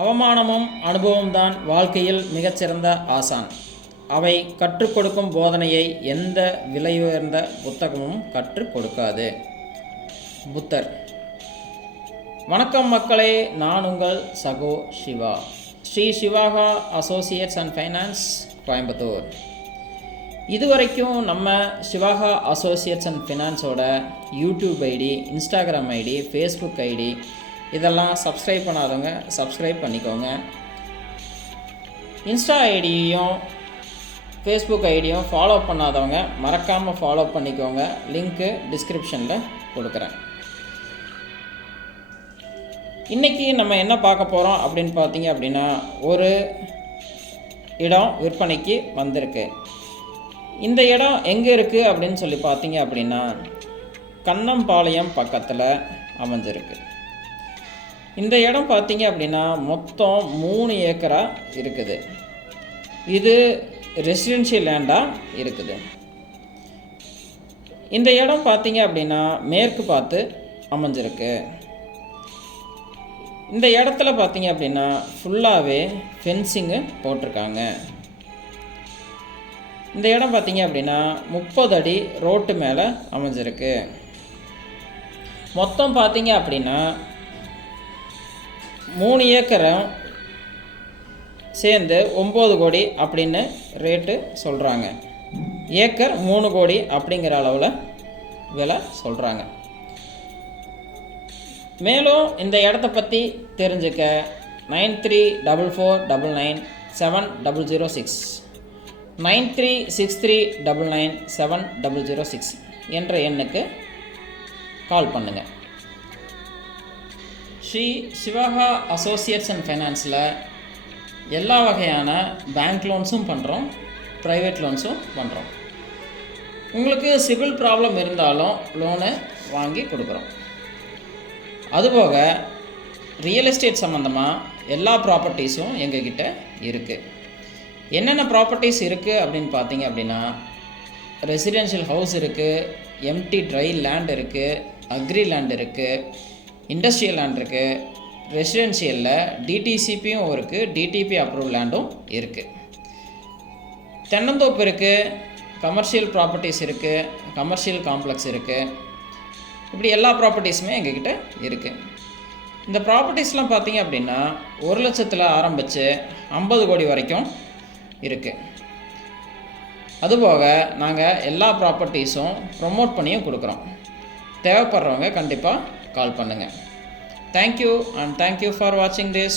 அவமானமும் அனுபவம்தான் வாழ்க்கையில் மிகச்சிறந்த ஆசான். அவை கற்றுக் கொடுக்கும் போதனையை எந்த விலையுயர்ந்த புத்தகமும் கற்றுக் கொடுக்காது. புத்தர். வணக்கம் மக்களே, நான் உங்கள் சகோ Siva, Sri Sivaka associates and finance, Coimbatore. இதுவரைக்கும் நம்ம சிவாகா அசோசியேட்ஸ் அண்ட் ஃபைனான்ஸோட YouTube ID, Instagram ID, Facebook ID இதெல்லாம் சப்ஸ்கிரைப் பண்ணாதவங்க சப்ஸ்கிரைப் பண்ணிக்கோங்க. இன்ஸ்டா ஐடியையும் ஃபேஸ்புக் ஐடியும் ஃபாலோ பண்ணாதவங்க மறக்காமல் ஃபாலோ பண்ணிக்கோங்க. லிங்க்கு டிஸ்கிரிப்ஷனில் கொடுக்குறேன். இன்றைக்கி நம்ம என்ன பார்க்க போகிறோம் அப்படின்னு பார்த்தீங்க அப்படின்னா, ஒரு இடம் விற்பனைக்கு வந்திருக்கு. இந்த இடம் எங்கே இருக்குது அப்படின்னு சொல்லி பார்த்தீங்க அப்படின்னா, கண்ணம்பாளையம் பக்கத்தில் அமைஞ்சிருக்கு. இந்த இடம் பார்த்தீங்க அப்படின்னா மொத்தம் 3 ஏக்கராக இருக்குது. இது ரெசிடென்ஷியல் லேண்டாக இருக்குது. இந்த இடம் பார்த்தீங்க அப்படின்னா மேற்கு பார்த்து அமைஞ்சிருக்கு. இந்த இடத்துல பார்த்தீங்க அப்படின்னா ஃபுல்லாகவே ஃபென்சிங்கு போட்டிருக்காங்க. இந்த இடம் பார்த்தீங்க அப்படின்னா 30 அடி ரோட்டு மேலே அமைஞ்சிருக்கு. மொத்தம் பார்த்தீங்க அப்படின்னா 3 ஏக்கரும் சேர்ந்து 9 கோடி அப்படின்னு ரேட்டு சொல்கிறாங்க. ஏக்கர் 3 கோடி அப்படிங்கிற அளவில் விலை சொல்கிறாங்க. மேலும் இந்த இடத்த பற்றி தெரிஞ்சுக்க 9344997006 9363997006 என்ற எண்ணுக்கு கால் பண்ணுங்கள். ஸ்ரீ சிவாகா அசோசியேட்ஸ் அண்ட் ஃபைனான்ஸில் எல்லா வகையான பேங்க் லோன்ஸும் பண்ணுறோம், ப்ரைவேட் லோன்ஸும் பண்ணுறோம். உங்களுக்கு சிவில் ப்ராப்ளம் இருந்தாலும் லோனு வாங்கி கொடுக்குறோம். அதுபோக ரியல் எஸ்டேட் சம்மந்தமாக எல்லா ப்ராப்பர்ட்டிஸும் எங்ககிட்ட இருக்குது. என்னென்ன ப்ராப்பர்ட்டிஸ் இருக்குது அப்படின்னு பார்த்தீங்க அப்படின்னா, ரெசிடென்ஷியல் ஹவுஸ் இருக்குது, எம்டி ட்ரை லேண்ட் இருக்குது, அக்ரி லேண்ட் இருக்குது, இண்டஸ்ட்ரியல் லேண்ட் இருக்குது, ரெசிடென்ஷியலில் டிடிசிபியும் இருக்குது, டிடிபி அப்ரூவல் லேண்டும் இருக்குது, தென்னந்தோப்பு இருக்குது, கமர்ஷியல் ப்ராப்பர்ட்டிஸ் இருக்குது, கமர்ஷியல் காம்ப்ளெக்ஸ் இருக்குது. இப்படி எல்லா ப்ராப்பர்ட்டிஸுமே எங்ககிட்ட இருக்குது. இந்த ப்ராப்பர்ட்டிஸ்லாம் பார்த்தீங்க அப்படின்னா 1 லட்சத்தில் ஆரம்பித்து 50 கோடி வரைக்கும் இருக்குது. அதுபோக நாங்கள் எல்லா ப்ராப்பர்ட்டிஸும் ப்ரொமோட் பண்ணியும் கொடுக்குறோம். தேவைப்படுறவங்க கண்டிப்பாக கால் பண்ணுங்கள். Thank you and thank you for watching this.